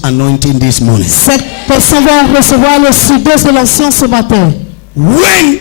Ghost anointing this morning. Cette personne va recevoir le sudose de l'onction ce matin. When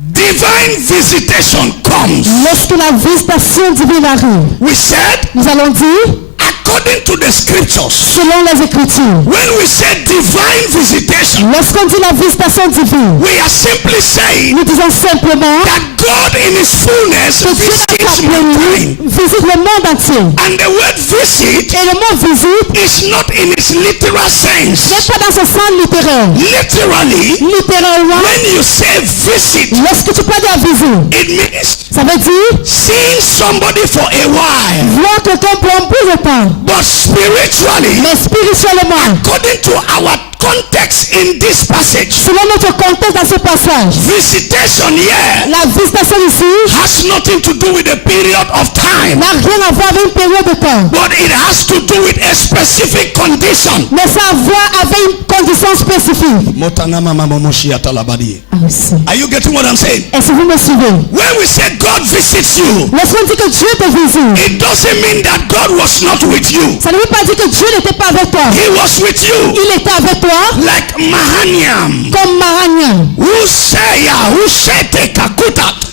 divine visitation comes, Lorsque la visitation divine arrive, we said, nous allons dire, according to the scriptures, selon les Écritures, when we say divine visitation, lorsqu'on dit la visitation divine, we are simply saying nous disons simplement that God in his fullness que Dieu dans visits sa plénitude mankind. visite le monde entier. And the word visit Et le mot visite is not in its literal sense. n'est pas dans ce sens littéraire. Literally, Littéralement, when you say visit, lorsque tu parles de la visite, it means ça veut dire seeing somebody for a while. voir quelqu'un pour un bout de temps. But spiritually, Mais spirituellement, according to our context in this passage, selon notre contexte dans ce passage, visitation here la visitation ici has nothing to do with a period of time, n'a rien à voir avec une période de temps. but it has to do with a specific condition. Mais ça a à voir avec une condition spécifique. Are you getting what I'm saying? Est-ce que vous me suivez? When we say God visits you, Lorsqu'on dit que Dieu te visite, it doesn't mean that God was not with you. ça ne veut pas dire que Dieu n'était pas avec toi. He was with you. Il était avec toi Like Mahaniam. comme Maragnan.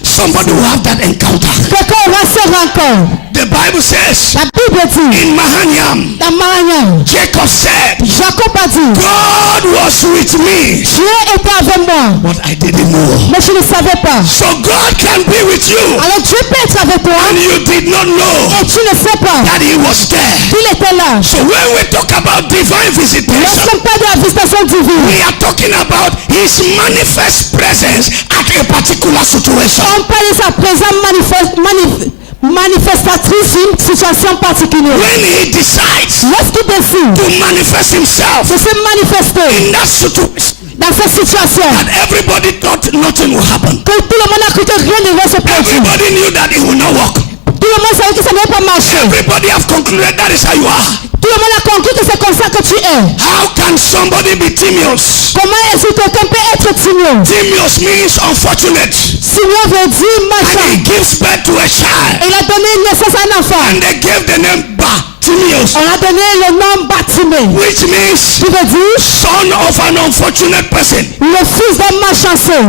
Somebody will have that encounter. Quelqu'un aura ce rencontre. The Bible says La Bible dit, in Mahaniam, dans Maragnan, Jacob said, Jacob a dit, God was with me, Dieu était avec moi, but I didn't know. mais je ne savais pas. So God can be with you, Alors Dieu peut être avec toi and you did not know et tu ne sais pas that he was there. qu'il était là. So when we talk about divine visitation, Lorsqu'on parle de la visitation divine, we are talking about his manifest presence at a particular situation. on parle de sa présence manifestatrice d'une situation particulière. When he decides Lorsqu'il décide to manifest himself de se manifester in that situation, dans cette situation, that everybody thought nothing will happen. que tout le monde a cru que rien ne va se produire. Everybody knew that it will not work. Tout le monde savait que ça ne va pas marcher. Everybody have concluded that is how you are. Tout le monde a conclu que c'est comme ça que tu es. How can somebody be Timaeus? Comment est-ce que quelqu'un peut être Timaeus? Timaeus means unfortunate. Timaeus veut dire And machin. he gives birth to a child. Il a donné naissance à un enfant. And they gave the name Timaeus, On a donné le nom Bartimée. which means Qui veut dire son of an unfortunate person. le fils d'un malchanceux.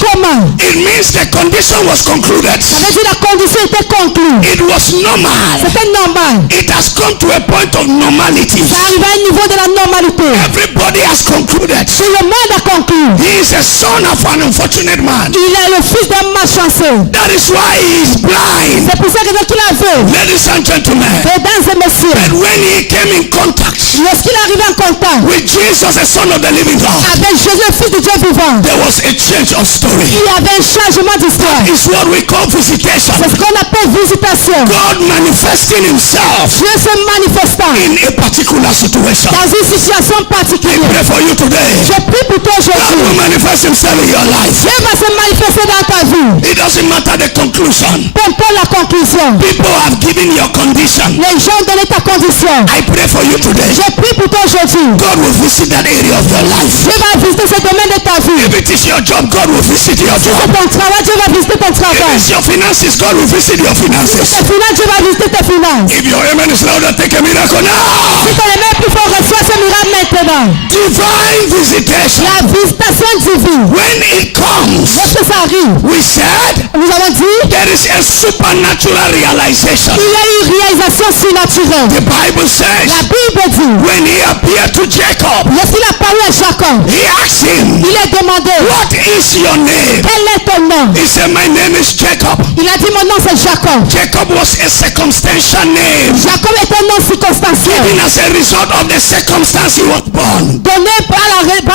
Comment? It means the condition was concluded. Ça veut dire la condition était conclue. It was normal. C'était normal. It has come to a point of normality. Ça arrive à un niveau de la normalité. Everybody has concluded. Tout le monde a conclu. He is a son of an unfortunate man. Il est le fils d'un malchanceux. That is why he is blind. C'est pour ça que dès qu'il a vu, Ladies and gentlemen, mesdames et messieurs, and when he came in contact lorsqu'il arrive en contact with Jesus, the son of the living God, avec Jésus, le fils de Dieu vivant, there was a change of story. il y avait un changement d'histoire. It's what we call visitation. C'est ce qu'on appelle visitation. God manifesting himself Dieu se manifestant in a particular situation. dans une situation I particulière. pray for you today. Je prie pour toi God aujourd'hui. will manifest himself in your life. Dieu va se manifester dans ta vie. It doesn't matter the conclusion. Peu importe la conclusion. People have given your condition. Les gens ont donné ta condition. I pray for you today. Je prie pour toi aujourd'hui. God will visit that area of your life. Dieu va visiter ce domaine de ta vie. If it is your job, God will visit your Si c'est job. ton travail, Dieu va visiter ton If travail. it's your finances, God will visit your Si finances. c'est tes finances, Dieu va visiter tes finances. If your amen is louder, take a miracle now. Si ton aimé plus fort, reçoit ce miracle maintenant. Divine visitation. La visitation divine. When it comes, Lorsque ça arrive, we said nous avons dit there is a supernatural realization. qu'il y a une réalisation surnaturelle. The Bible says La Bible dit, when he appeared to Jacob, lorsqu'il a parlé à Jacob, he asked him, il a demandé, what is your name? quel est ton nom? He said, my name is Jacob. Il a dit, mon nom c'est Jacob. Jacob was a circumstantial name Jacob est un nom circonstanciel. given as a result of the circumstance he was born. Donné par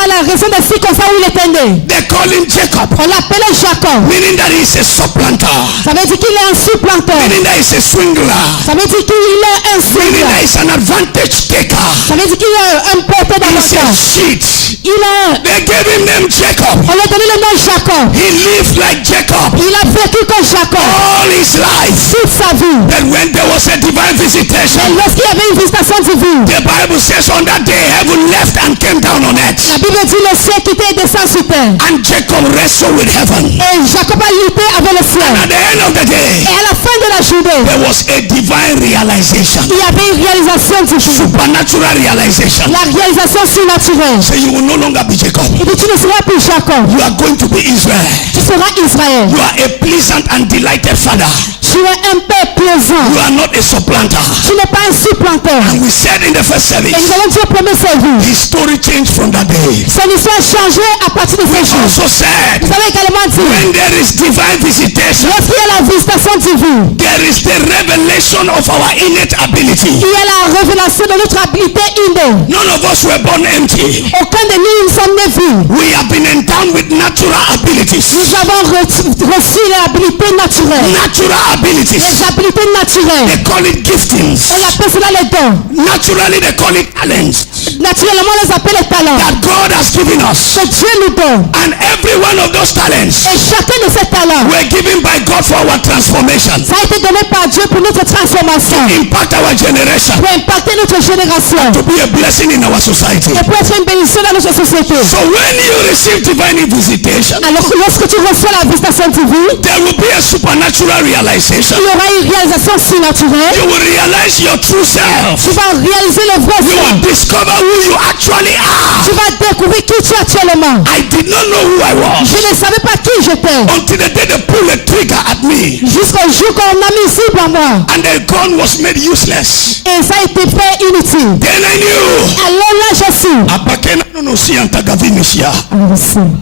la raison des circonstances où il était né. They call him Jacob, On l'appelait Jacob. meaning that he is a supplanter, Ça veut dire qu'il est un supplanteur. meaning that he is a swindler, Ça veut dire qu'il est un meaning seigneur. that he is an advantage taker. Ça veut dire qu'il est un porteur He is a d'avantage. cheat. Il est, They gave him name Jacob. on lui a donné le nom Jacob. He lived like Jacob Il a vécu comme Jacob all his life. toute sa vie. Then when there was a divine Et visitation, lorsqu'il y avait une visitation divine, the Bible says on that day heaven left and came down on earth. La Bible dit le ciel quittait et descend sur terre. And Jacob wrestled with heaven. Et Jacob a lutté avec le ciel. And at the end of the day, Et à la fin de la journée, there was a divine realization. il y avait une réalisation divine. Supernatural realization. La réalisation surnaturelle. So you will no longer be Jacob. Il dit tu ne seras plus Jacob. You are going to be Israel. Tu seras Israël. You are a pleasant and delighted father. Tu es un père plaisant. You are not a supplanter. Tu n'es pas un supplanteur. And we said in the first Et service, nous allons dire au premier service. his story changed from that day. Son histoire a changé à partir de ce jour. Also said, Vous avez également dit, when there is divine visitation, lorsqu'il y a la visitation divine, there is the revelation of our innate ability. il y a la révélation de notre habilité innée. None of us were born empty. Aucun de nous ne sommes nés vides. We have been endowed with natural abilities. Nous avons reçu les habilités naturelles. Natural abilities. Les habilités naturelles. They call it giftings. On appelle cela les dons. Naturally, they call it talents Naturellement, on les appelle les talents. that God has given us. Que Dieu nous donne. And every one of those talents Et chacun de ces talents, were given by God for our transformation, ça a été donné par Dieu pour notre transformation. impact our generation, Pour impacter notre génération. to be a blessing in our society. Et pour être une bénédiction dans notre société. So when you receive divine visitation, Alors lorsque tu reçois la visitation divine, there will be a supernatural realization. il y aura une réalisation surnaturelle. You will realize your true self. Tu vas réaliser le vrai You will soi. discover who you actually are. Tu vas découvrir qui tu es actuellement. I did not know who I was Je ne savais pas qui j'étais. until the day they pulled the trigger at me Jusqu'au jour qu'on a mis cible à moi. and the gun was made useless. Et ça a été fait inutile. Then I knew. Alors là, je suis.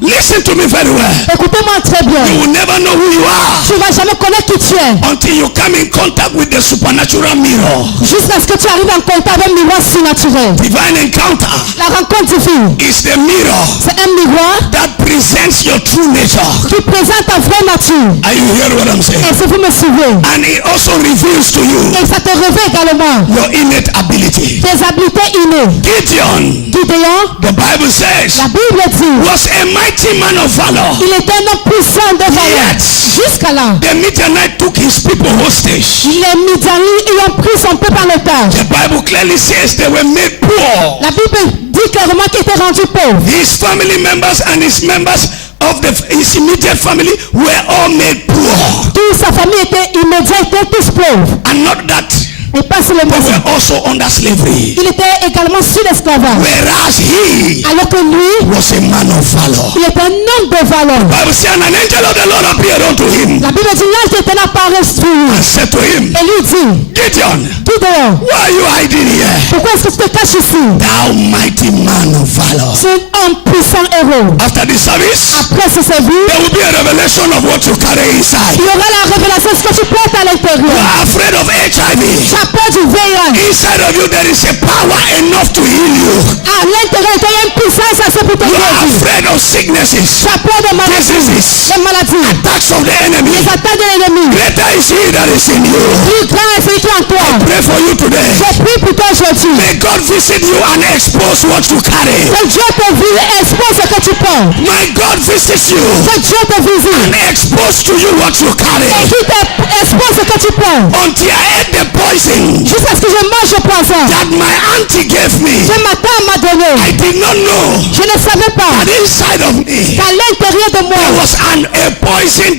Listen to me very well. Écoutez-moi très bien. You will never know who you are Tu ne vas jamais connaître qui tu es. until you come in contact with the supernatural mirror. Jusqu'à ce que tu arrives en contact avec un miroir surnaturel. Divine encounter La rencontre divine, is the mirror c'est un miroir that presents your true nature. qui présente ta vraie nature. Are you hearing what I'm saying? Et si vous me suivez, And it also reveals to you et ça te révèle également your innate ability. tes habiletés innées. Gideon, Gideon, the Bible says, la Bible dit, was a mighty man of valor. il était un homme puissant de valeur. Yet, Jusqu'à là, the Midianite took his people hostage. les Midianites, ils ont pris son peuple en otage. The Bible clearly says they were made poor. La Bible dit clairement qu'il était rendu pauvre. His family members and his members of his immediate family were all made poor. Toute sa famille était immédiate, était tous pauvres. And not that, Et pas seulement they ça. were also under slavery. Il était également sous l'esclavage. Whereas he Alors que lui, was a man of valor. il était un homme de valeur. Bible says, and an angel of the Lord appeared unto him La Bible dit, l'ange était apparu sur lui. and said to him, Et lui dit, Gideon, Gideon, why are you hiding here? pourquoi est-ce que tu te caches ici? Thou mighty man of valor. C'est un homme puissant héros. After the service, Après ce service, there will be a revelation of what you carry inside. il y aura la révélation de ce que tu portes à You l'intérieur. are afraid of HIV. Tu as peur du VIH. Inside of you there is a power enough to heal you. À l'intérieur, il y a une puissance assez pour te You are guérir. afraid of sicknesses, Tu as peur des maladies. diseases, Les maladies. attacks of the enemy. Les attaques de l'ennemi. Greater is he that is in you. Plus grand est celui qui est en toi. Pray for you today. Je prie pour toi aujourd'hui. May God visit you and expose what you carry. Que Dieu te visite et expose ce que tu portes. My God visits you Que Dieu te visite and expose to you what you carry. et qu'il te expose ce que tu portes. Until I ate the poison Jusqu'à ce que je mange le poison that my auntie gave me. que ma tante m'a donné. I did not know Je ne savais pas that inside of me qu'à l'intérieur de moi, there was a poison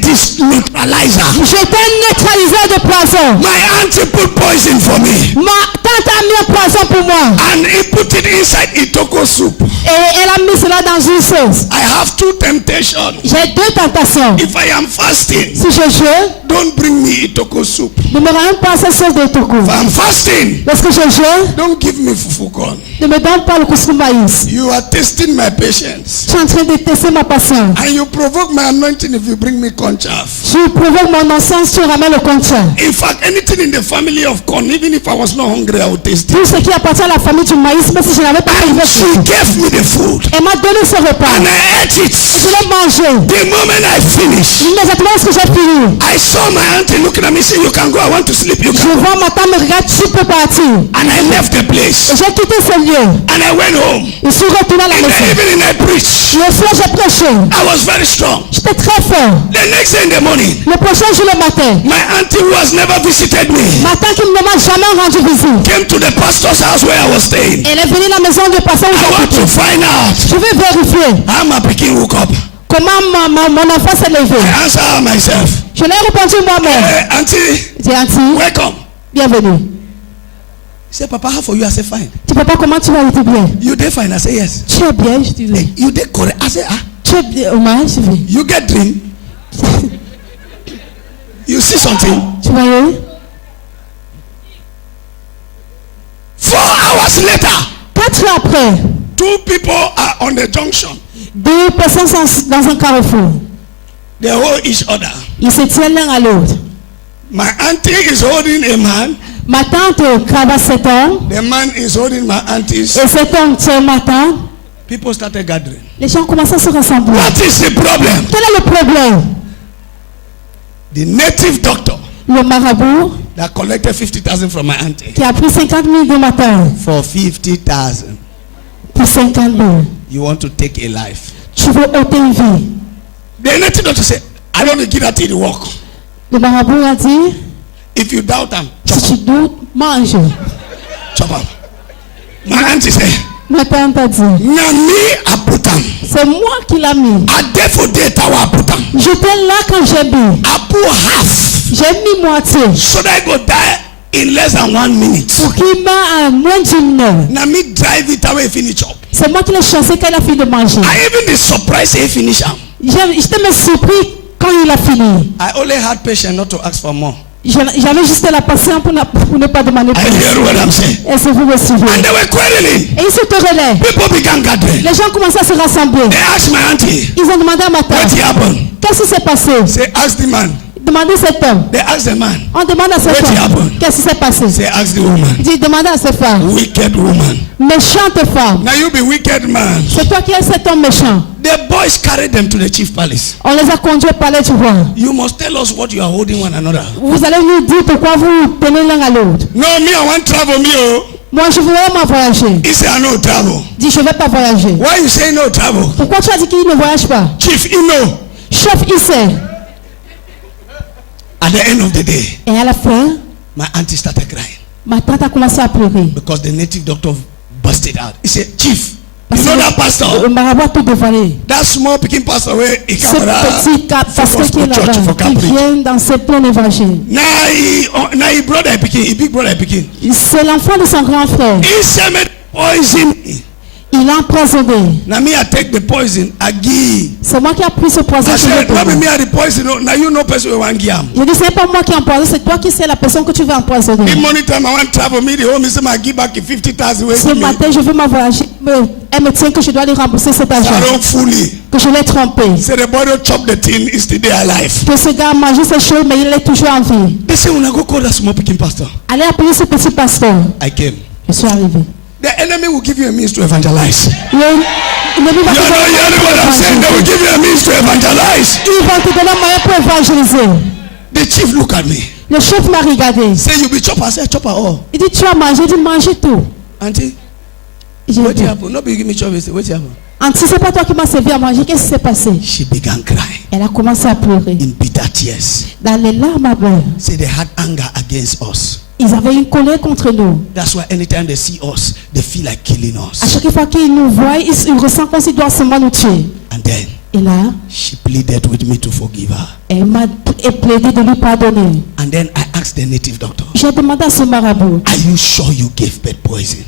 neutralizer. j'étais un neutraliseur de poison. My auntie put poison for me Ma tante a mis un poison pour moi. and he put it inside itoko soup. Et elle a mis cela dans une sauce. I have two temptations. J'ai deux tentations. If I am fasting, Si je jeûne, don't bring me itoko soup. ne me ramène pas cette sauce de toku. If I'm fasting, Lorsque je jeûne, don't give me fufu corn. ne me donne pas le couscous maïs. You are testing my patience. Je suis en train de tester ma patience. And you provoke my anointing if you bring me corn chaff. Je provoque mon encens, tu ramènes le contraire. In fact, anything in the family of corn, even if I was not hungry, I would taste it. Tout ce qui appartient à la famille du maïs, même si je n'avais pas And arrivé. she gave me the food. Elle m'a donné ce repas. And I ate Et it. je l'ai mangé. The moment I finished, Immédiatement lorsque j'ai fini, I saw my auntie looking at me saying, you can go, I want to sleep, you je can go. vois ma tante me regarde, tu peux partir. And I left the Et place. j'ai quitté ce lieu. And I went home. Je suis retourné à la In the maison. evening I preached. Le soir, j'ai prêché. I was very strong. J'étais très fort. The next day in the morning, Le prochain jour le matin, my auntie who has never visited me ma tante qui ne m'a jamais rendu visite, came to the pastor's house where I was staying. elle est venue à la maison de pasteur où I want j'habitais. to find out Je vais vérifier how my pikin woke up. comment mon enfant s'est levé. I answer her myself. Je l'ai répondu moi-même. Hey, auntie, J'ai dit, welcome. bienvenue. He said, Papa, how for you? I said, fine. Tu papa, comment tu vas? Il dit bien. You did fine. I said, yes. Tu es bien, je dis oui. You did correct. I said, ah. Tu es bien, Omar, je dis. You get dream. You see something. Tu voyais? 4 hours later, 4 heures après, 2 people are on the junction. 2 personnes sont dans un carrefour. They hold each other. Ils se tiennent l'un à l'autre. My auntie is holding a man. Ma tante cravache cet homme. The man is holding my auntie's. Et cet homme tient ma tante. People started gathering. Les gens commencent à se rassembler. What is the problem? Quel est le problème? The native doctor Le marabout that collected 50,000 from my auntie. qui a pris 50 000 de ma tante For 50,000, pour 50 000. you want to take a life. Tu veux ôter une vie. The native doctor said, I don't give that to the work. Le marabout a dit, If you doubt him, si tu doutes, mange. chop up. My auntie said, Ma tante a dit, Nami aputam. c'est moi qui l'ai mis. Adefo de tawa aputam. J'étais là quand j'ai bu. Apu half. J'ai mis moitié So that I go die in less than 1 minute. pour qu'il meure en moins d'une heure. Nami drive it away, finish up. C'est moi qui l'ai chancé quand il a fini de manger. I even be surprised he finish am. J'étais même surpris quand il a fini. I only had patience not to ask for more. J'avais juste la patience pour ne pas demander I plus. hear what I'm saying. Est-ce que vous me suivez? And they were quarreling. Et ils se querellaient. People began gathering. Les gens commençaient à se rassembler. They asked my auntie, Ils ont demandé à ma what tante, happened? qu'est-ce qui s'est passé? Say, ask the man. Demandez cet homme. They asked the man. On demande à cet What homme, happened? qu'est-ce qui s'est passé? Say, ask the woman. Il dit, demandez à cette femme. Wicked woman. Méchante femme. Now you be wicked man. C'est toi qui es cet homme méchant. The boys carried them to the chief palace. On les a conduits au palais du roi. You must tell us what you are holding one another. Vous allez nous dire pourquoi vous tenez l'un à l'autre. No, me, I want travel, me. Oh. Moi, je veux vraiment voyager. He said, I know travel. Dis, je ne vais pas voyager. Why you say no travel? Pourquoi tu as dit qu'il ne voyage pas? Chief, you know. Chef, il sait. At the end of the day, Et à la fin, my auntie started crying ma tante a commencé à pleurer. because the native doctor busted out. He said, Chief, you Parce know que that pastor? le marabout a tout dévalé. That small picking pastor where he Ce come petit pasteur qui est là-bas, qui vient dans ce plein évangile. Now he brother picking, he big brother picking. C'est l'enfant de son grand frère. He said, me poison. Il l'a empoisonné. Now me, I take the poison, I give. C'est moi qui ai pris ce poison. I Je l'ai said, not donné. me I the poison. Now you know person we want give. Je dis, c'est pas moi qui ai empoisonné, c'est toi qui sais la personne que tu veux The empoisonner. money time I want travel, me the home, say I give back 50,000 away Ce to me. matin, je veux m'avoyager. Elle me tient que je dois lui rembourser cet argent. I don't fully. Que je l'ai trompé. Say the boy don't chop the thing, is still there alive. Que ce gars a mangé ces choses, mais il est toujours en vie. They say when I go call that small picking pastor. Allez appeler ce petit pasteur. I came. Je suis arrivé. The enemy will give you a means to evangelize. Il va You know what I'm saying? They will give you a means to evangelize. Il va te donner un moyen pour évangéliser. The chief look at me. Le chef m'a regardé. Say you be chopper. I say chopper all. Il dit, tu as mangé, il dit, mangez tout. Auntie, J'ai what dit, happened? Nobody give me chopper. Say what happened? Auntie, c'est pas toi qui m'as servi à manger, qu'est-ce qui s'est passé? She began crying Elle a commencé à pleurer. in bitter tears. Dans les larmes à pleurer. Say they had anger against us. Ils avaient une colère contre nous. That's why anytime they see us, they feel like killing À us. chaque fois qu'ils nous voient, ils ressentent comme s'ils doivent seulement nous tuer. And then Et là, she pleaded with me to forgive her. elle m'a plaidé de lui pardonner. And then I asked the native doctor, J'ai demandé à ce marabout, are you sure you gave bed poison?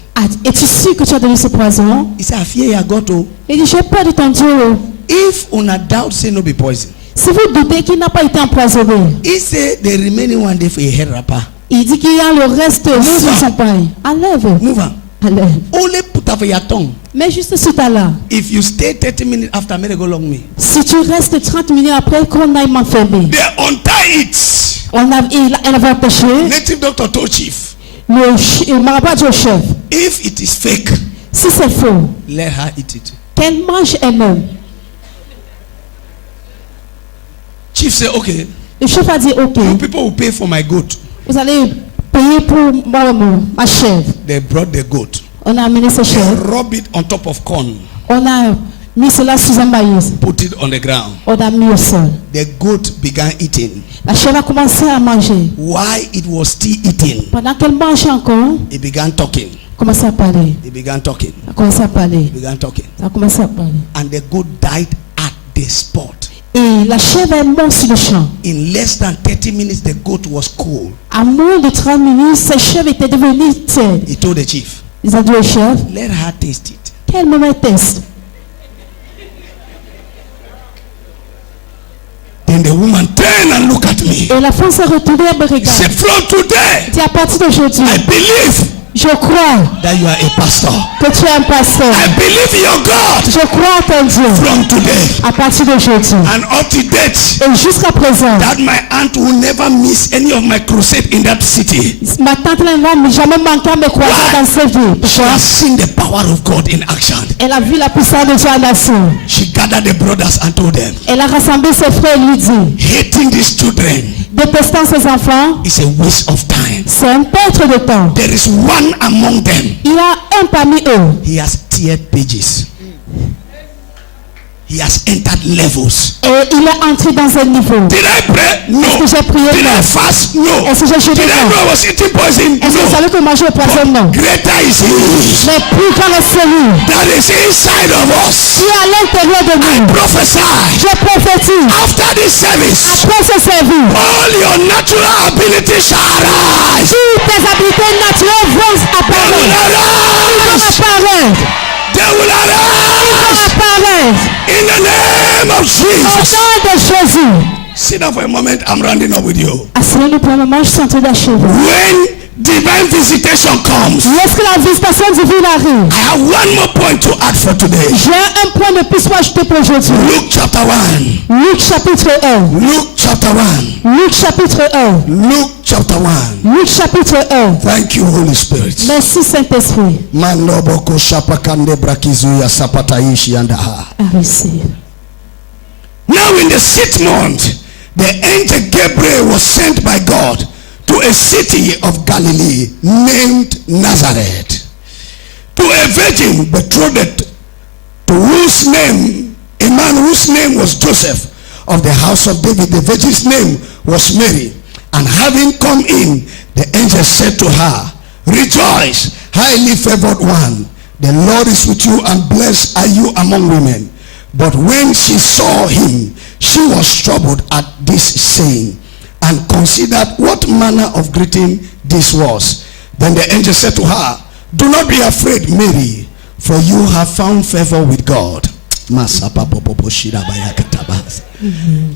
es-tu sûr que tu as donné ce poison? He said, I fear I got to. Il dit, j'ai peur de ton Dieu. If una doubt, say no be poison. Si vous doutez qu'il n'a pas été empoisonné, He said the remaining one day for a hair wrapper. il dit qu'il y a le reste sur son pain. Enlève. Move on. Enlève. Only put up your tongue. Mais juste sur ta là. If you stay 30 minutes after me, they go long me. Si tu restes 30 minutes après qu'on aille m'enfermer, They untie it. elle avait empêché Native doctor told chief, le marabout du chef. if it is fake, Si c'est faux, let her eat it. qu'elle mange elle-même. Chief said, okay, Le chef a dit, ok, you people will pay for my goat. vous allez payer pour ma chèvre. They brought the goat. On a amené ce They chèvre. rub it on top of corn. On a mis cela sous un maïs. Put it on the ground. On a mis au sol. The goat began eating. La chèvre a commencé à manger. While it was still eating, Pendant qu'elle mangeait encore, it began talking. elle a commencé à parler. It began talking. Elle a commencé à parler. It began talking. Elle a commencé à parler. And the goat died at the spot. Et la chèvre est morte sur le champ. In less than 30 minutes, the goat was cold. À moins de 30 minutes, cette chèvre était devenue tiède. He told the chief, Ils ont dit au chef, let her taste it. quel mauvais test. Then the woman turned and looked at me. Et la femme s'est retournée et me She regarde. said, from today, Dit à partir d'aujourd'hui, I believe je crois that you are a pastor. que tu es un pasteur. I believe your God Je crois en ton Dieu. from today. À partir d'aujourd'hui. And up to date, Et jusqu'à présent, that my aunt will never miss any of my crusade in that city. ma tante ne va jamais manquer à me croiser dans cette vie. She Pourquoi? has seen the power of God in action. Elle a vu la puissance de Dieu en action. She gathered the brothers and told them, Elle a rassemblé ses frères et lui dit, hating these children détestant ses enfants, is a waste of time. c'est un perte de temps. There is one among them. Il y a un parmi eux. He has tiered pages. He has entered levels. Et il est entré dans un niveau. Did I pray? No. Est-ce que j'ai prié? Did I Non. fast? No. Est-ce que j'ai jeûné? Did I Non. know I was eating poison? Est-ce que vous No. savez que manger le poison? Non. Greater is He Mais plus grand est celui that is inside of us. qui est à l'intérieur de nous. Prophesy. Je prophétise. After this service, Après ce service, all your natural abilities shall arise. toutes tes habiletés naturelles vont They apparaître. will Ils vont arise. apparaître. They will Ils vont arise. apparaître. In the name of Au Jesus. nom de Jésus. Sit down for a moment. I'm rounding up with you. Asseyez-nous pour un moment, je suis en train d'achever. When divine visitation comes, Lorsque la visitation divine arrive, I have one more point to add for today. j'ai un point de plus pour ajouter pour aujourd'hui. Luke chapter 1. Luc chapitre 1. Luke chapter 1. Luc chapitre 1. Luke chapter 1. Luc chapitre 1. Thank you, Holy Spirit. Merci Saint-Esprit. Manoboko shapakande brakizuya sapataishi yandaha. À réussir. Now in the 6th month, the angel Gabriel was sent by God to a city of Galilee named Nazareth, to a virgin betrothed, to whose name, a man whose name was Joseph, of the house of David. The virgin's name was Mary. And having come in, the angel said to her, rejoice, highly favored one, the Lord is with you, and blessed are you among women. But when she saw him, she was troubled at this saying, and considered what manner of greeting this was. Then the angel said to her, do not be afraid, Mary, for you have found favor with God.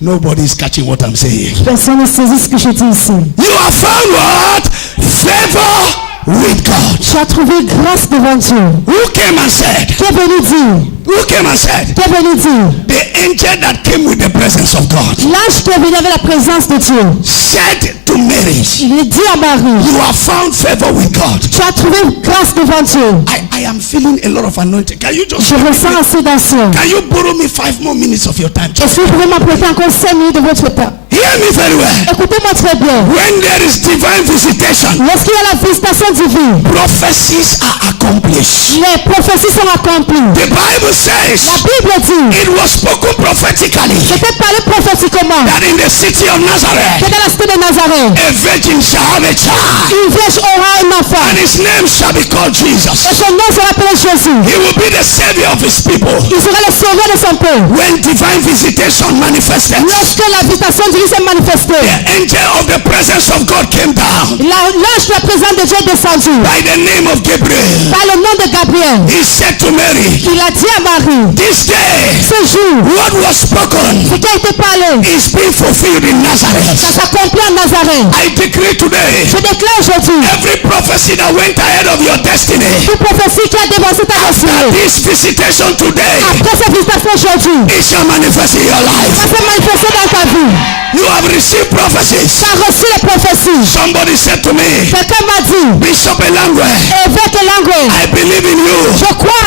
Nobody is catching what I'm saying. Personne ne saisit ce que je dis ici. You have found what? Favor with God. Tu as trouvé grâce devant Dieu. Who came and said? Qui est venu dire? Who came and said? Qui est venu dire? The angel that came with the presence of God L'ange qui est venu avec la présence de Dieu. said to Mary, Il dit à Marie, you have found favor with God. tu as trouvé grâce devant Dieu. I am feeling a lot of anointing. Can you just Je ressens assez d'ancien. can you borrow me 5 more minutes of your time? Est-ce que vous pouvez m'apprêter encore 5 minutes de votre temps? Hear me very well. Écoutez-moi très bien. When there is divine visitation, Lorsqu'il y a la visitation divine, prophecies are accomplished. les prophéties sont accomplies. The Bible says La Bible dit, it was spoken prophetically c'était parlé prophétiquement, that in the city of que Nazareth dans la cité de Nazareth, a virgin shall have a child, une vierge aura un enfant. and his name shall be called Et Jesus. son nom sera appelé Jésus. He will be the savior of his people. Il sera le sauveur de son peuple. When divine visitation manifested, Lorsque la visitation divine s'est manifestée, the angel of the presence of God came down l'ange de la présence de Dieu est descendu. by the name of Gabriel. Par le nom de Gabriel, He said to Mary, il a dit à Marie, this day ce jour, what was spoken ce qui a été parlé, is being fulfilled in ça Nazareth. s'accomplit en Nazareth. I decree today, Je déclare aujourd'hui, every prophecy that went ahead of your destiny, toute prophétie qui a dévancé ta after destinée, this visitation today, après cette visitation aujourd'hui, it shall manifest in your va life. se manifester dans ta vie. You have received prophecies. Tu as reçu les prophéties. Somebody said to me, Quelqu'un m'a dit, Bishop Elangwe, évêque Langwe, I believe in you. je crois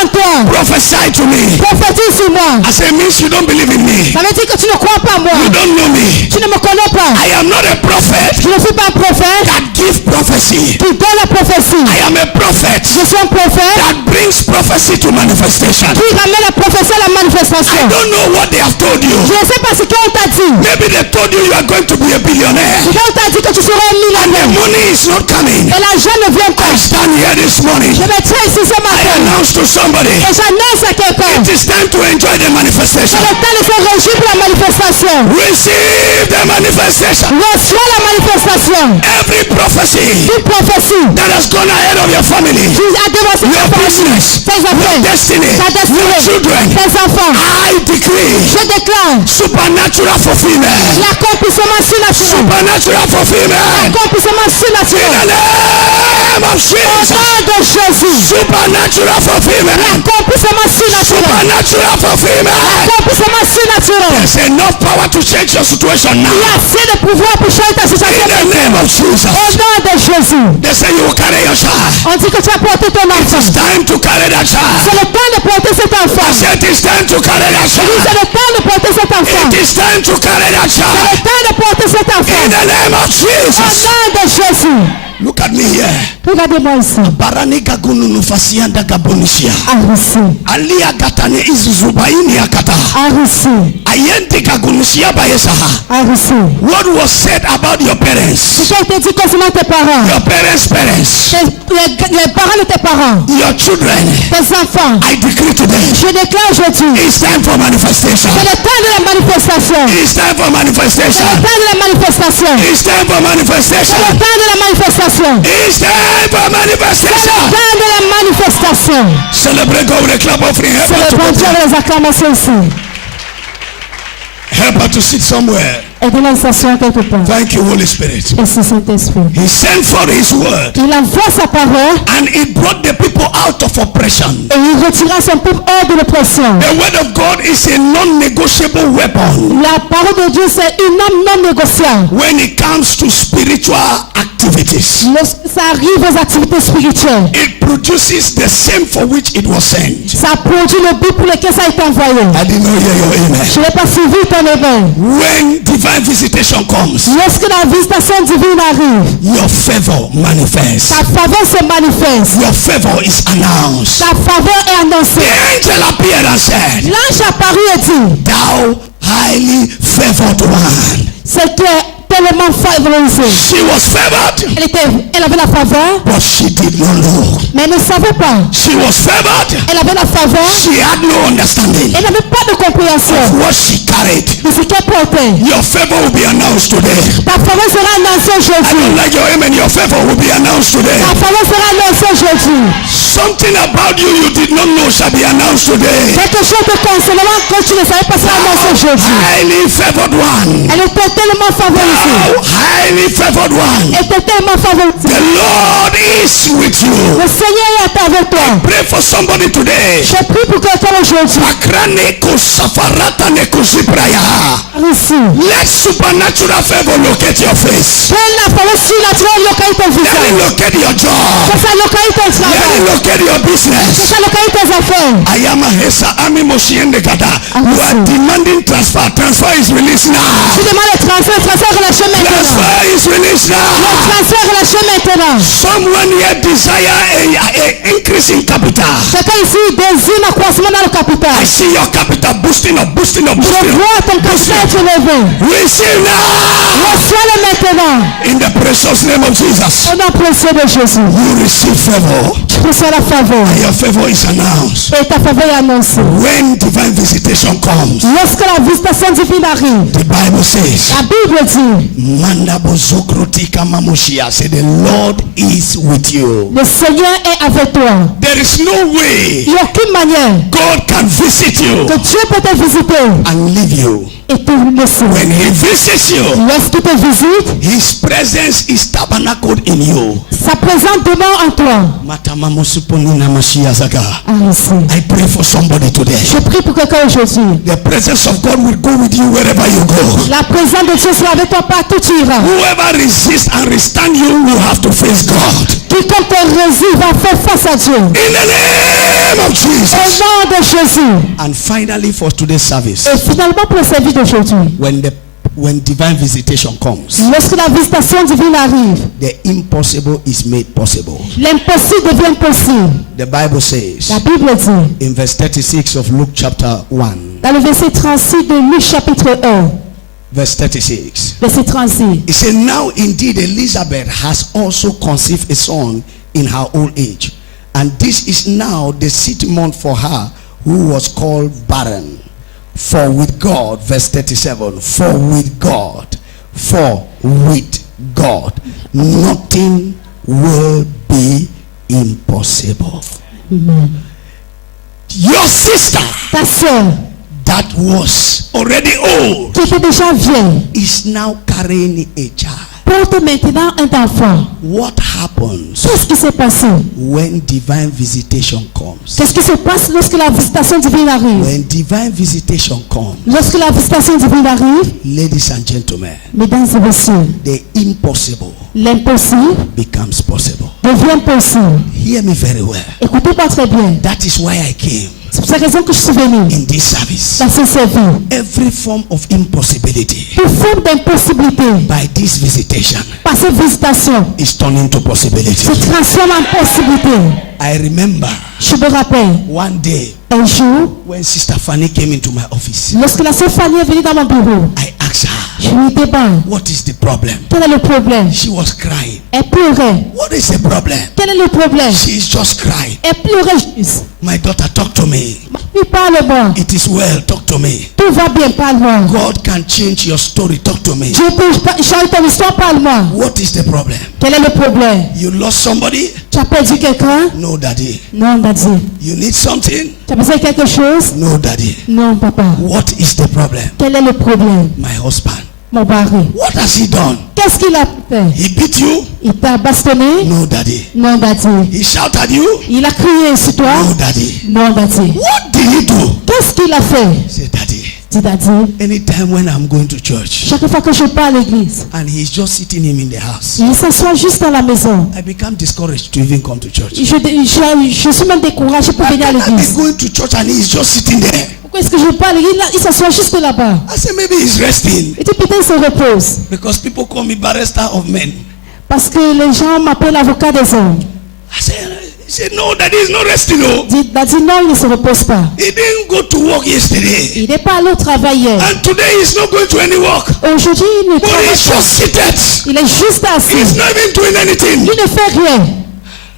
Prophesy to me. Prophétise sur moi. I say, means you don't believe in me. Ça veut dire que tu ne crois pas en moi. You don't know me. Tu ne me connais pas. I am not a prophet Je ne suis pas un prophète that give prophecy. qui donne la prophétie. I am a prophet Je suis un prophète that brings prophecy to manifestation. qui ramène la prophétie à la manifestation. I don't know what they have told you. Je ne sais pas ce qu'on t'a dit. Maybe they told you you are going to be a billionaire. On t'a dit que tu serais un And the millionnaire. money is not coming. Et l'argent ne vient pas. I stand here this morning. Je me tiens ici ce I matin. announce to somebody, Et j'annonce à quelqu'un. it is time to enjoy the manifestation. C'est le temps de se réjouir pour la manifestation. Receive the manifestation. Reçois la manifestation. Every prophecy Toute prophétie that has gone ahead of your family, qui a dévancé your ta famille, business, tes your affaires, destiny, ta your destinée, children, tes enfants. I decree Je déclare supernatural fulfillment. l'accomplissement surnaturel. Supernatural fulfillment. L'accomplissement In surnaturel. the name of Au Jesus. nom de Jésus. Supernatural fulfillment. L'accomplissement surnaturel. Supernatural fulfillment. L'accomplissement surnaturel. There's enough power to change your situation Il y now. a assez de pouvoir pour changer ta situation. In the name of Jesus. Au nom de Jésus. They say you will carry your child. On dit que tu as porté ton enfant. It's time to carry that child. C'est le temps de porter cet enfant. I said it's time to carry that Oui, child. c'est le temps de porter cet enfant. It is time to carry that C'est child. le temps de porter cet enfant. In the name of Au Jesus. nom de Jésus. Look at me here. Regardez-moi ici. Barani gagunu nufasianda gabonisia. À Russie. Alia gatane izuzubaini akata. À Russie. Ayente gagunusia bayesaha. À Russie. What was said about your parents? Ce qui a été dit concernant tes parents. Your parents. Les parents de tes parents. Your children. Tes enfants. I decree today. Je déclare aujourd'hui. It's time for manifestation. C'est le temps de la manifestation. It's time for C'est manifestation. le temps de la manifestation. It's time for C'est manifestation. le temps de la manifestation. It's time for C'est le manifestation. temps de la manifestation. Celebrate God with a clap offering. Help C'est her le to bon go Dieu there. avec les acclamations ici. Help her to sit somewhere. Aidez-la à s'asseoir quelque part. Thank you, Holy Spirit. Et c'est Saint-Esprit. He sent for his word Il envoie sa parole and it brought the people out of oppression. et il retira son peuple hors de l'oppression. The word of God is a non-negotiable weapon La parole de Dieu, c'est une arme non négociable. when it comes to spiritual activities. Lorsque ça arrive aux activités spirituelles, It produces the same for which it was sent. ça produit le but pour lequel ça a été envoyé. I did not hear your amen. Je n'ai pas suivi ton éveil. When divine visitation comes, Lorsque la visitation divine arrive, your favor manifests. ta faveur se manifeste. Your favor is announced. Ta faveur est The annoncée. angel appeared and said, L'ange apparu et dit, thou highly favored one. c'était tellement favorisé. She was favored, Elle avait la faveur, but she did not know. mais elle ne savait pas. She was favored. Elle avait la faveur, She had no understanding elle n'avait pas de compréhension of what she carried. de ce qu'elle portait. Your favor will be announced today. Ta faveur sera annoncée I aujourd'hui. don't like your amen. Your favor will be announced today. Ta faveur sera annoncée aujourd'hui. Something about you did not know shall be announced today. Quelque chose de concernant que tu ne savais pas sera annoncé aujourd'hui. Highly favored one. Elle était tellement favorisée. Thou highly favored one. Elle était tellement favorisée. The Lord is with you. Le Seigneur est avec toi. Pray for somebody today. Je prie pour quelqu'un aujourd'hui. Akrane kusafarata nekuzipraya. Ici. Let supernatural favor locate your face. Que la faveur surnaturelle localise ton Let it visage. locate your job. Que ça localise ton Let it travail. locate your Que business. ça localise tes affaires. Ayama Hesa Ami Moshiende Gada. You are demanding transfer. Transfer is released now. Tu demandes le transfert relâché maintenant. Transfer is released Le now. transfert relâché maintenant. Someone here desire a increase in capital. Quelqu'un ici désire un accroissement dans le capital. I see your capital boosting up, boosting up, Je boosting up. vois ton capital être élevé. Receive now. Reçois-le maintenant. In the precious name of Jesus. Au nom précieux de Jésus. You receive favor. Tu reçois la faveur. Your favor is announced. Et ta faveur est annoncée. When divine visitation comes, Lorsque la visitation divine arrive, the Bible says, la Bible dit, Manda bozokrotika mamushia. Say the Lord is with you. le Seigneur est avec toi. There is no way Il n'y a aucune manière God can visit you que Dieu peut te visiter and leave you. et te laisser. When he visits you, Lorsqu'il te visite, his presence is tabernacled in you. sa présence demeure en toi. I pray for somebody today. Je prie pour quelqu'un aujourd'hui. The presence of God will go with you wherever you go. La présence de Dieu sera avec toi partout où tu iras. Whoever resists and withstand you will have to face God. Quiconque te résiste va faire face à Dieu. In the name of Au Jesus. nom de Jésus. And finally, for today's service, Et finalement pour le service d'aujourd'hui, when divine visitation comes, lorsque la visitation divine arrive, the impossible is made possible. l'impossible devient possible. The Bible says La Bible dit, in verse 36 of Luke chapter 1, dans le verset 36 de Luc chapitre 1, verse 36, verset 36, it says, now indeed Elizabeth has also conceived a son in her old age, and this is now the 6th month for her who was called barren. For with God, verse 37, for with God, nothing will be impossible. Amen. Your sister Ta soeur, that was already old qui était déjà vieille, is now carrying a child. porte maintenant un enfant. What happens Qu'est-ce qui s'est passé? when divine visitation comes? Qu'est-ce qui se passe lorsque la visitation divine arrive? When divine visitation comes, Lorsque la visitation divine arrive, ladies and gentlemen, mesdames et messieurs, the impossible l'impossible becomes possible. devient possible. Hear me very well. Écoutez-moi très bien. That is why I came C'est pour cette raison que je suis venu in this service. dans ce service. Every form of impossibility Toute forme d'impossibilité by this visitation par cette visitation is turning to possibility. se transforme en possibilité. I remember Je me rappelle one day un jour, when Sister Fanny came into my office. lorsque la sœur Fanny est venue dans mon bureau, I asked her, je lui demande, what is the problem? quel est le problème? She was crying. Elle pleurait. What is the problem? Quel est le problème? She is just crying. Elle pleurait juste. My daughter, talk to me. Puis parle-moi. It is well, talk to me. Tout va bien, parle-moi. God can change your story, talk to me. Dieu peut changer ton histoire, parle-moi. What is the problem? Quel est le problème? You lost somebody? Tu as perdu quelqu'un? No, daddy. Non, daddy. You need something? Tu as besoin de quelque chose? No, daddy. Non, papa. What is the problem? Quel est le problème? My husband. Mon mari. What has he done? Qu'est-ce qu'il a fait? He beat you? Il t'a bastonné? No, daddy. Non, daddy. He shouted at you? Il a crié sur toi? No, daddy. Non, daddy. What did he do? Qu'est-ce qu'il a fait? Say, daddy. Dis, daddy. Anytime when I'm going to church Chaque fois que je pars à l'église, and he's just sitting him in the house, il s'assoit juste à la maison. I become discouraged to even come to church. Je suis même découragé pour venir à I've been l'église. going to church and he's just sitting there. Pourquoi est-ce que je pars à l'église? Il s'assoit juste là-bas. I say maybe he's resting Et puis peut-être il se repose. because people call me barrister of men. Parce que les gens m'appellent avocat des hommes. He said, no, daddy is not resting. No. Daddy, non, il ne se repose pas. He didn't go to work yesterday. Il n'est pas allé au travail hier. And today he's not going to any work. Aujourd'hui, il ne But travaille he's pas. just seated. Il est juste assis. He's not even doing anything. Il ne fait rien.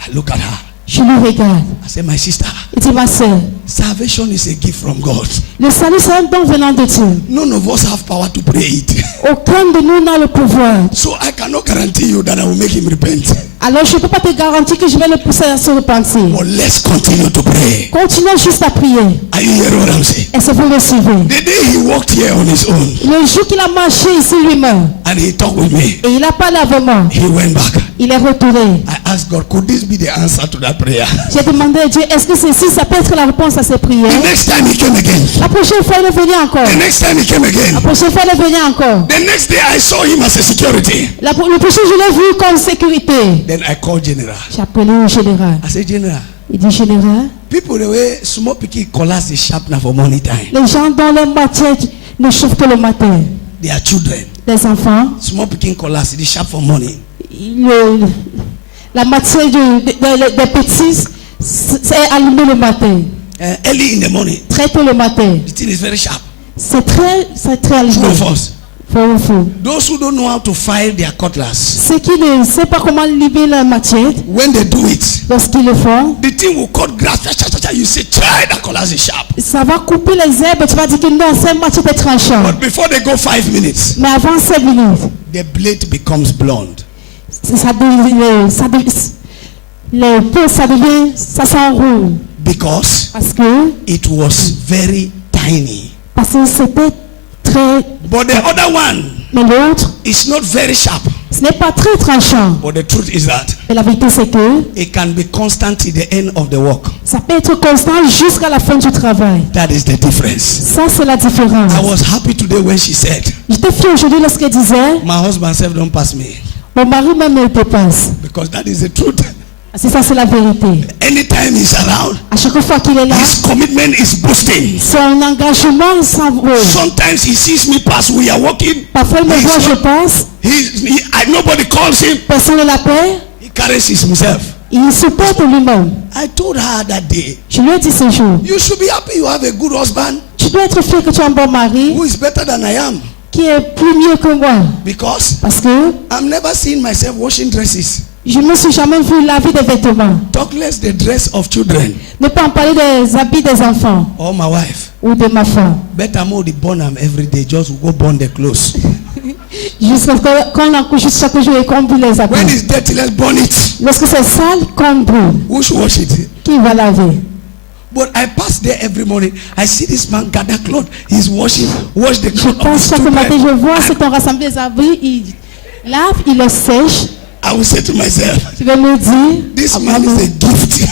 I look at her. Je lui regarde. I say, my sister, Il dit, ma soeur, salvation is a gift from God. le salut c'est un don venant de Dieu. None of us have power to pray it. Aucun de nous n'a le pouvoir. So I cannot guarantee you that I will make him repent. Alors je ne peux pas te garantir que je vais le pousser à se repentir. But let's continue to pray. Continuez juste à prier. Are you hearing what I'm saying? Est-ce que vous me suivez? The day he walked here on his own Le jour qu'il a marché ici lui-même, and he talked with me, et il a parlé avec moi, he went back. il est retourné. I asked God, could this be the answer to that prayer? J'ai demandé à Dieu, est-ce que ceci, ça peut être la réponse à ces prières? The next time he came again. La prochaine fois, il est venu encore. The next time he came again. La prochaine fois, il est venu encore. The next day I saw him as a security. Le prochain, je l'ai vu comme sécurité. Then I called General. J'ai appelé le général. I said, General, Il dit, général, people the way small picky collapse the sharpener for money time. les gens dont leur matière ne chauffe que le matin. They are children. Les enfants, Small picking collapse, they sharp for money. la matière des petits, c'est allumé le matin. Early in the morning, Très tôt le matin. the thing is very sharp. C'est très allumé. True or false? Faux. Those who don't know how to file their cutlass, Ceux qui ne savent pas comment libérer la matière, when they do it, lorsqu'ils le font, the thing will cut grass. You say, try that cutlass is sharp. ça va couper les herbes. Tu vas dire que non, cette matière est tranchant. But before they go 5 minutes, Mais avant 5 minutes, the blade becomes blonde. ça s'enroule. Because Parce que Parce que c'était très. But the other one Mais l'autre, is not very sharp. Ce n'est pas très tranchant. But the truth is that Et la vérité c'est que it can be constant till the end of the work. ça peut être constant jusqu'à la fin du travail. That is the difference. Ça c'est la différence. I was happy today when she said, J'étais fière aujourd'hui lorsqu'elle disait, my husband self don't pass me. mon mari même me dépasse. Because that is the truth. C'est ça, c'est la vérité. Anytime he's around, À chaque fois qu'il est là, his commitment is boosting. son engagement s'envole. Sometimes he sees me pass, we are walking. Parfois il me voit, je passe, Nobody calls him. personne ne l'appelle, He carries himself. il supporte lui-même. I told her that day, Je lui ai dit ce jour, you should be happy you have a good husband tu dois être fier que tu as un bon mari who is better than I am. qui est plus mieux que moi. Because Parce que I'm never seeing myself washing dresses. je ne me suis jamais vu laver des vêtements. Talk less the dress of children Ne pas en parler des habits des enfants or my wife. ou de ma femme. Better more the burn them every day. Just go burn the clothes. Jusqu'à ce que quand on accouche chaque jour et qu'on brûle les When habits. it's dirty, let's burn it. Lorsque c'est sale, qu'on brûle. Who should wash it? Qui va laver? But I pass there every morning. I see this man gather clothes. He's wash the Je clothes of passe his chaque matin, children. je vois cet homme rassembler les habits, il lave, il les sèche. I will say to myself, Je vais me dire, this man is a gift.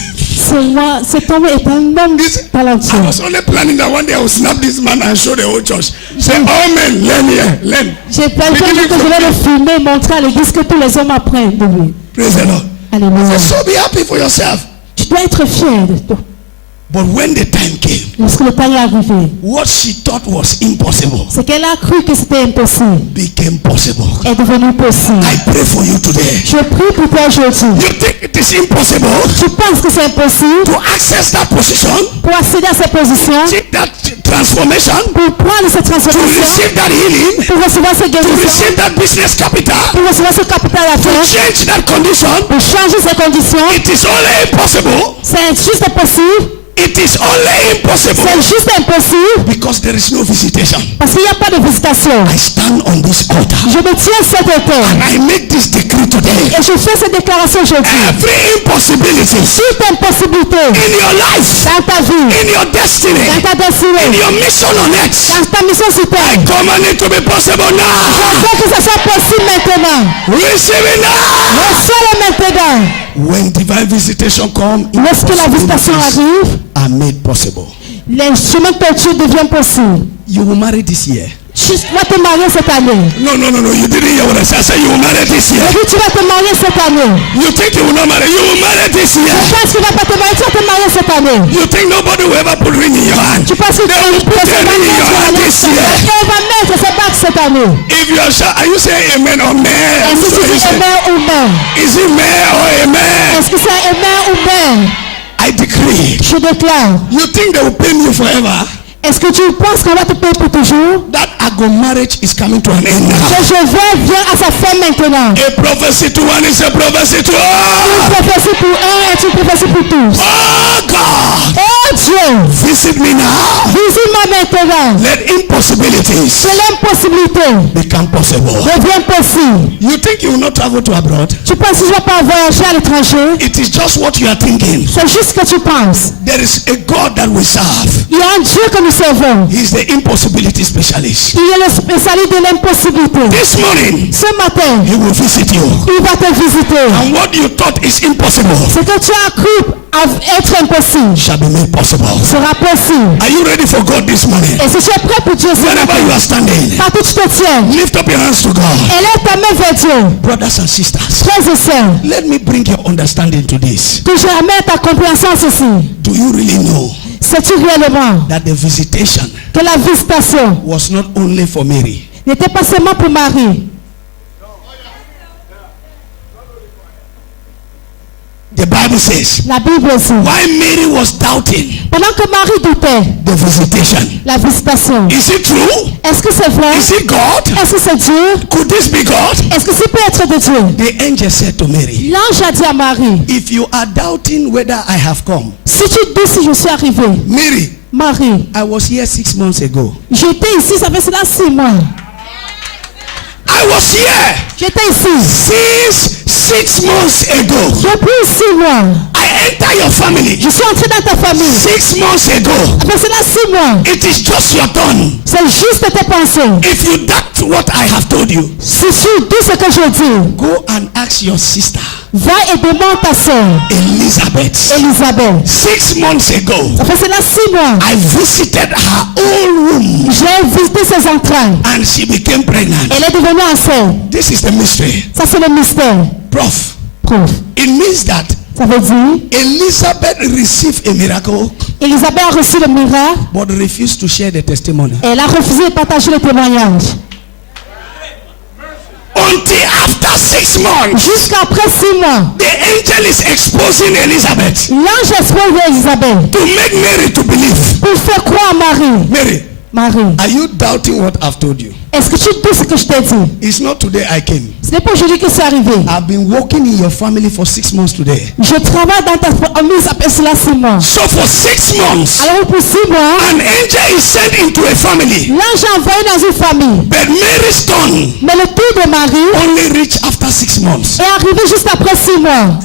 cet homme est un homme I talentueux. was only planning that one day I will snap this man and show the whole church. Say, oh men, learn here, learn. J'ai plein de jours que je vais le filmer, montrer à l'église que tous les hommes apprennent de lui. Praise the Lord. Alléluia. So be happy for yourself. Tu dois être fier de toi. But when the time came, Lorsque le temps est arrivé, what she thought was impossible c'est qu'elle a cru que c'était impossible became possible. est devenu possible. I pray for you today. Je prie pour toi aujourd'hui. You think it is impossible Tu penses que c'est impossible to access that position, pour accéder à cette position, see that transformation, pour prendre cette to transformation, receive that healing, pour recevoir cette to guérison, receive that business capital, pour recevoir ce capital à to faire, change that condition. pour changer ces conditions. It is only impossible. C'est juste impossible. It is only impossible C'est juste impossible because there is no visitation. parce qu'il n'y a pas de visitation. I stand on this altar Je me tiens cet auteur and I make this decree today. et je fais cette déclaration aujourd'hui. Every impossibility Toute impossibilité in your life, dans ta vie, in your destiny, dans ta destinée, in your mission on earth, dans ta mission sur terre, command it to be possible je now. veux que ce soit possible maintenant. Receive it now. Reçois-le maintenant. When divine visitation comes, Lorsque la visitation arrive, are made possible. les chemins que tu deviennent possibles. You will marry this year. Tu vas te marier cette année. No. You didn't hear what I said. I said you will marry this year. Je dis tu vas te marier cette année. You think you will not marry? You will marry this year. Je pense que tu ne vas pas te marier, tu vas te marier cette année. You think nobody will ever put ring in your hand? Tu penses que They will put a ring in your hand this year. on va mettre ces bagues cette année. If you are you saying amen or man? Est-ce que tu dis amen ou non? Is it man or amen? Est-ce que c'est amen ou non? I decree. Je déclare. You think they will pay me forever? Est-ce que tu penses qu'on va te payer pour toujours? That ago marriage is coming to an end now. Que je viens à sa fin maintenant. A prophecy to one is a prophecy to Une all. prophétie pour un et une prophétie pour tous. Oh God, Oh Dieu, visit me now. visite-moi maintenant. Let impossibilities Que l'impossibilité become possible. devient possible. You think you will not travel to abroad? Tu penses que je ne vais pas voyager à l'étranger? It is just what you are thinking. C'est juste ce que tu penses. There is a God that we serve. Il y a un Dieu que nous servons. He is the impossibility specialist. Il est le spécialiste de l'impossibilité. This morning, Ce matin, he will visit you. il va te visiter. And what you thought is impossible Ce que tu as cru être impossible shall be made possible. sera possible. Are you ready for God this morning? Et si tu es prêt pour Dieu ce Wherever matin, you are standing, partout tu te tiens, lift up your hands to God. élève ta main vers Dieu. Brothers and sisters, Frères et sœurs, let me bring your understanding to this. que je amène ta compréhension à ceci. Do you really know Sais-tu réellement that the visitation que la visitation was not only for Mary? n'était pas seulement pour Marie? The Bible says, La Bible aussi. while Mary was doubting Pendant que Marie doutait, the visitation, la visitation, is it true? est-ce que c'est vrai? Is it God? Est-ce que c'est Dieu? Could this be God? Est-ce que c'est peut être de Dieu? The angel said to Mary, L'ange a dit à Marie, if you are doubting whether I have come, si tu doutes si je suis arrivé, Mary, Marie, I was here 6 months ago. j'étais ici, ça fait cela 6 mois. I was here J'étais ici. since 6 months ago. Depuis 6 mois. I enter your family. Je suis entré dans ta famille. 6 months ago. Après cela 6 mois. It is just your turn. C'est juste tes pensées. If you doubt what I have told you, Si tu dis ce que je dis, go and ask your sister, va et demande ta soeur, Elizabeth. Elisabeth. 6 months ago, Après cela 6 mois. I visited her old room J'ai visité ses entrailles. and she became pregnant. Elle est devenue enceinte. This is the mystery. Ça c'est le mystère. Prof, Prof. it means that Ça veut dire, Elizabeth received a miracle Elisabeth a reçu le miracle. but refused to share the testimony. Elle a refusé de partager le témoignage. Until after 6 months, Jusqu'après 6 mois, the angel is exposing Elizabeth l'ange expose Elisabeth to make Mary to believe. pour faire croire à Marie. Mary, Marie, are you doubting what I've told you? est-ce que tu doutes ce que je t'ai dit? It's not today I came. Ce n'est pas aujourd'hui que c'est arrivé. I've been working in your family for 6 months today. Je travaille dans ta famille, ça fait cela 6 mois. So for 6 months, Alors pour 6 mois, an angel is sent into a family. l'ange a envoyé dans une famille. But Mary's turn Mais le tour de Marie only reached after 6 months. est arrivé juste après 6 mois.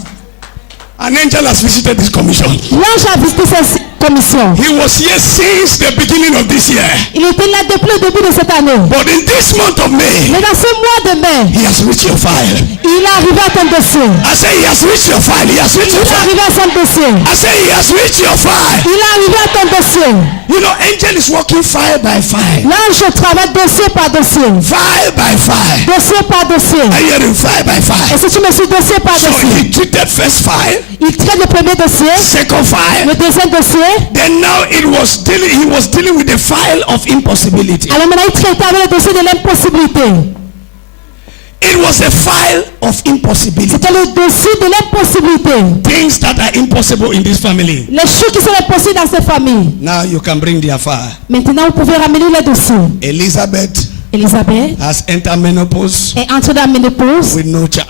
An angel has visited this commission. L'ange a visité cette commission. He was here since the beginning of this year. Il était là depuis le début de cette année. But in this month of May, Mais dans ce mois de mai, he has reached your file. il est arrivé à ton dossier. I say he has reached your file. He has reached Il your est file. arrivé à son dossier. I say he has reached your file. Il est arrivé à ton dossier. You know, angel is working file by file. L'ange travaille dossier par dossier. File by file. Dossier par dossier. Are you hearing? File by Et file. si tu me suis dossier par So dossier, he treated first file, il traite le premier dossier, second file. le deuxième dossier. Then now he was dealing with the file of impossibility. Alors maintenant, il traite avec le dossier de l'impossibilité. It was a file of impossibility. C'était le dossier de l'impossibilité. Things that are impossible in this family. Les choses qui sont impossibles dans ces familles. Now you can bring their file. Maintenant, vous pouvez ramener les dossiers. Elizabeth Elisabeth has entered menopause est entrée dans la ménopause with no child.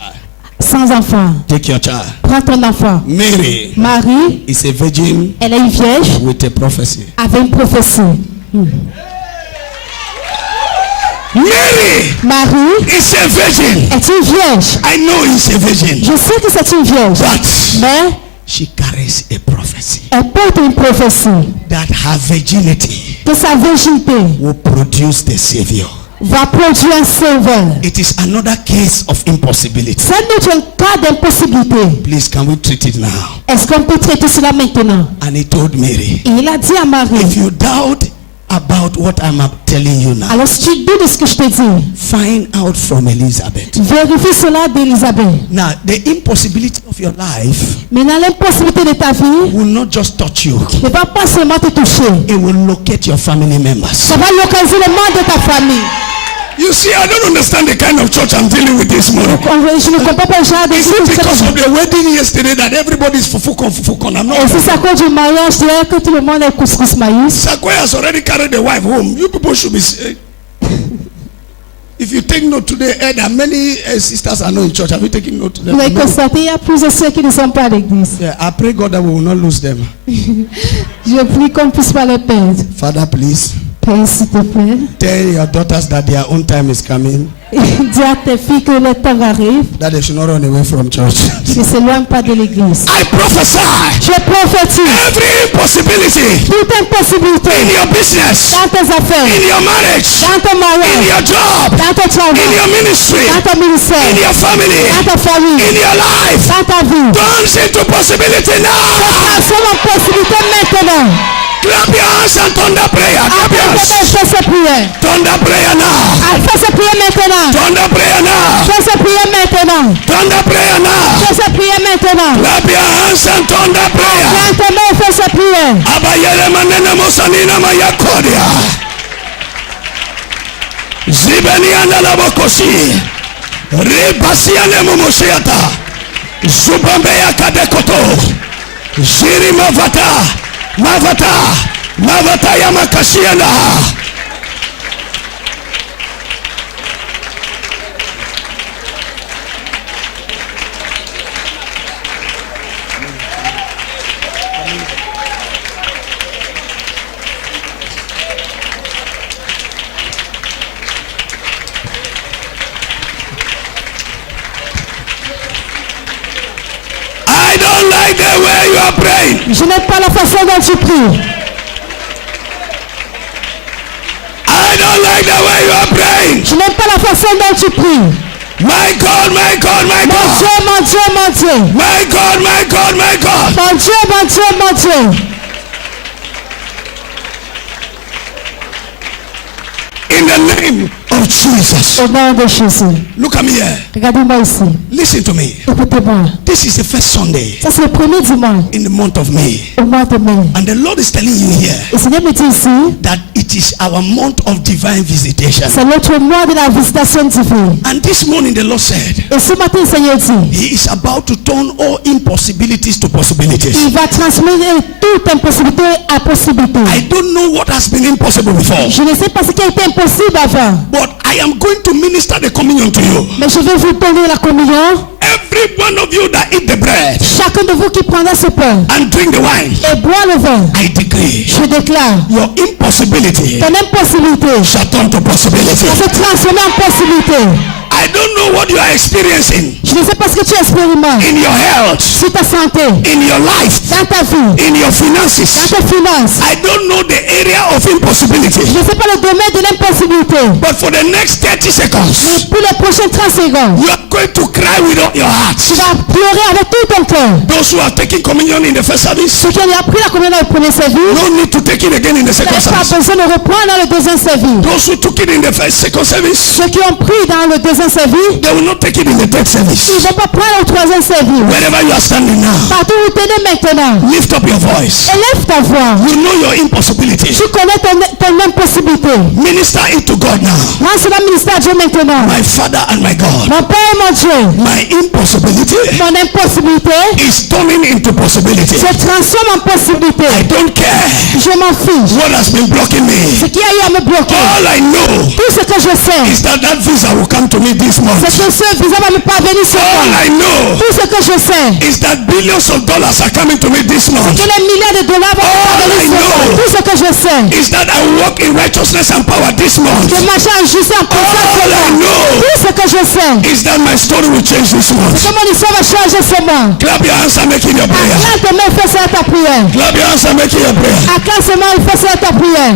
sans enfant. Take your child. Prends ton enfant. Mary Marie, is a virgin elle est une vierge with a prophecy. avec une prophétie. Mary Marie is a virgin. est une vierge. I know he's a virgin. Je sais que c'est une vierge. But Mais she carries a prophecy elle porte une prophétie that her virginity que sa virginité will produce the Savior. va produire un sauveur. It is another case of impossibility. C'est notre cas d'impossibilité. Please, can we treat it now? Est-ce qu'on peut traiter cela maintenant? And he told Mary, Et il a dit à Marie, if you doubt about what I'm telling you now, alors si tu doutes de ce que je te dis, find out from Elizabeth. vérifie cela d'Élisabeth. Now, the impossibility of your life Maintenant, l'impossibilité de ta vie will not just touch you. ne va pas seulement te toucher. It will locate your family members. Ça va localiser le membre de ta famille. You see, I don't understand the kind of church I'm dealing with this morning. Je ne comprends pas le genre de Is it because vie. of the wedding yesterday that everybody is fufukon? I'm Et not. si c'est à cause du mariage, je dirais que tout le monde est couscous maïs. Sakwe has already carried the wife home. You people should be. If you take note today, there are many sisters I know in church. Have you taken note? Vous avez constaté, il y a plusieurs ceux qui ne sont pas à l'église. Yeah, I pray God that we will not lose them. Je prie qu'on ne puisse pas les perdre. Father, please Père, s'il te plaît, tell your daughters that their own time is coming, dis à tes filles que le temps arrive, that they should not run away from church. ne s'éloignent pas de l'église. I prophesy Je prophétise every impossibility toute impossibilité in your business, dans tes affaires, in your marriage, dans ton in mariage, your job, dans ton in travail, your ministry, dans ton in ministère, your family, dans ta famille, in your life. dans ta vie. Turns into possibility now. Transforme en possibilité maintenant. Clap your hands and thunder prayer. Clap your Après, hands. fais cette prière. Thunder prayer now. Fais cette prière maintenant. Thunder prayer now. Fais cette prière maintenant. Thunder prayer now. Fais cette prière maintenant. Clap your hands and thunder prayer. Prends tes mains et fais cette prière. Abayele manene mosanina mayakodia. Zibeni andala bokosi. Ribasiane momosiata. Zubambe ya kadekoto. Ziri mavata. Mavata ya makasiana. I don't like the way you are are praying. Je n'aime pas la façon dont tu pries. I don't like the way you are praying. Je n'aime pas la façon dont tu pries. My God, my God, my Mon God. Dieu, mon Dieu, mon Dieu. My God, my God, my God. Mon Dieu, mon Dieu, mon Dieu. In the name of Jesus. Au nom de Jésus. Look at me here. Regardez-moi ici. Listen to me. Écoutez-moi. This is the first Sunday Ça, c'est le premier dimanche in the month of May. au mois de mai. And the Lord is telling you here Le Seigneur me dit ici, that it is our month of divine visitation. c'est notre mois de la visitation divine. And this morning the Lord said, Et ce matin, le Seigneur dit, He is about to turn all impossibilities to possibilities. il va transmettre toute impossibilité à possibilité. I don't know what has been impossible before, Je ne sais pas ce qui a été impossible avant, but I am going to minister the communion to you. mais je vais vous donner la communion. Every one of you that eat the bread Chacun de vous qui prendra ce pain and drink the wine, et boit le vin, I decree je déclare, your impossibility ton impossibilité shall turn to possibility. va se transformer en possibilité. I don't know what you are experiencing Je ne sais pas ce que tu expérimentes in your health, sur ta santé, in your life, dans ta vie, in your dans finances. tes finances. I don't know the area of impossibility, Je ne sais pas le domaine de l'impossibilité. but for the next 30 Mais seconds, pour les prochaines 30 secondes, you are going to cry with all your heart. tu vas pleurer avec tout ton cœur. Those who are taking communion in the first service, Ceux qui ont appris la communion dans le premier service, no need to take it again in the vous second n'avez pas service. besoin de reprendre dans le deuxième service. Those who took it in the first, second service, Ceux qui ont pris dans le deuxième service, they will not take it in the third service. ils ne vont pas prendre au troisième service. Wherever you are standing now, Partout où vous tenez maintenant, lift up your voice. élève ta voix. You know your impossibility. Tu connais ton impossibilité. Minister it to God now. Moi, c'est le ministère à Dieu maintenant. My Father and my God. Mon Père et mon Dieu, My impossibility mon impossibilité is turning into possibility. se transforme en possibilité. I don't care Je m'en fiche. what has been blocking Ce me. qui a eu à me bloquer, All I know tout ce que je sais, is that visa will come to me this c'est month. que ce visa va me parvenir ce All mois. I know Tout ce que je sais, is that billions of dollars are coming to me this month. que les milliards de dollars vont me parvenir ce mois. Tout ce que je sais, Is that I walk in righteousness and power this month. que marcher en justice en puissance ce All I mois. know Tout ce que je sais, is that my story will change this month. que mon histoire va changer ce mois. Clap your hands and make it your prayer. Acclame tes mains, fais ça ta prière. Clap your hands and make it your prayer. Acclame seulement et fais ça ta prière.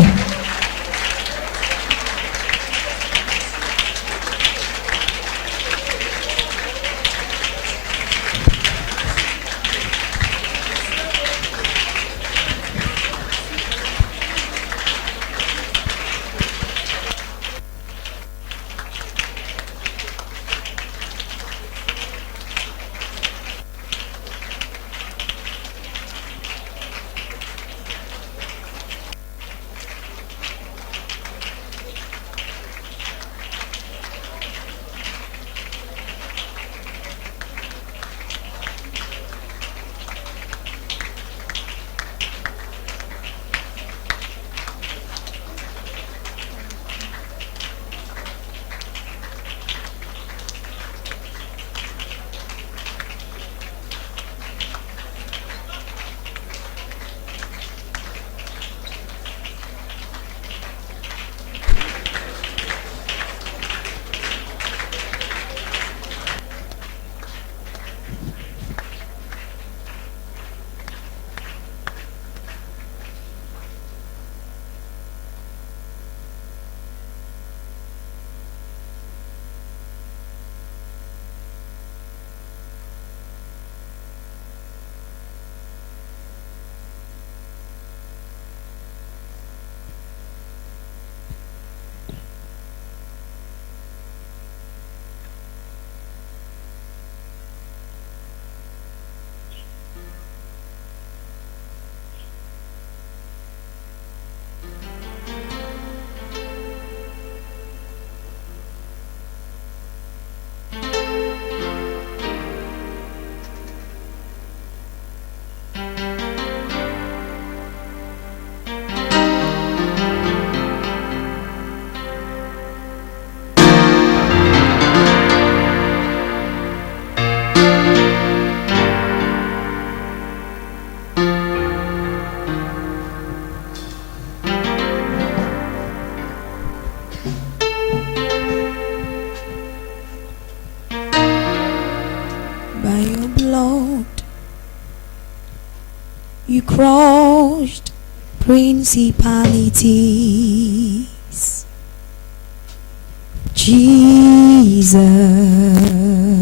crushed principalities.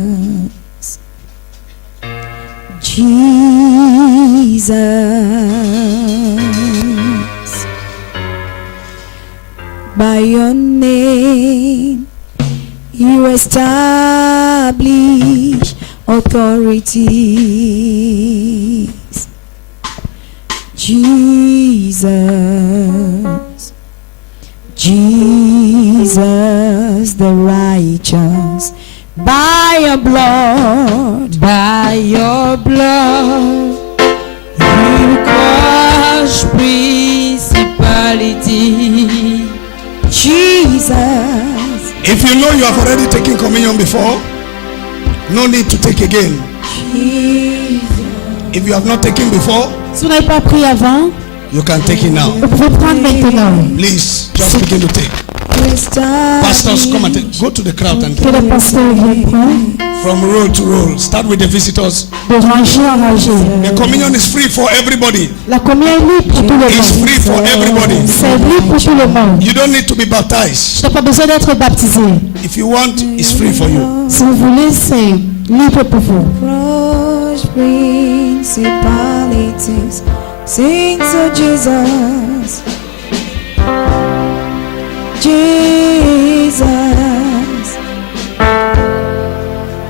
Jesus, Jesus, by your name you establish authorities. Jesus, Jesus the righteous, by your blood, you crush principality. Jesus. If you know you have already taken communion before, no need to take again. Jesus. If you have not taken before, Si vous n'avez pas pris avant, you can take it now. vous pouvez prendre maintenant. Please, just begin to take. Pastors, come and take. Go to the crowd and Que take. le pasteur vienne prendre, From row to row. Start with the visitors. de rangée en rangée. The communion is free for everybody. La communion est libre pour tout le It's monde. free for everybody. C'est libre pour tout le monde. You don't need to be baptized. Tu n'as pas besoin d'être baptisé. If you want, it's free for you. Si vous voulez, c'est libre pour vous. Crush principalities. Sing to Jesus. Jesus,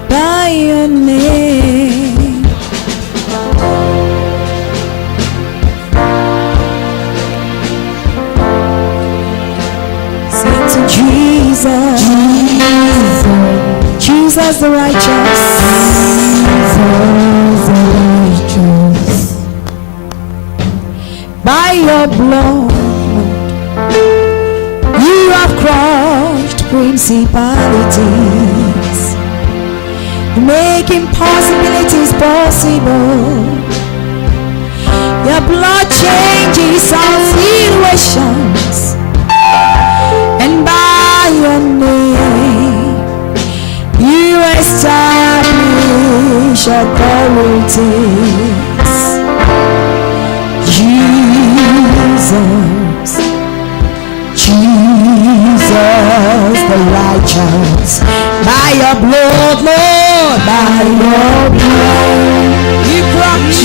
by your name. Sing to Jesus. Jesus the righteous. By your blood you have crushed principalities, making possibilities possible. Your blood changes our situations, and by your name you establish authorities. Jesus, Jesus the righteous, by your blood, Lord, by your blood, you crush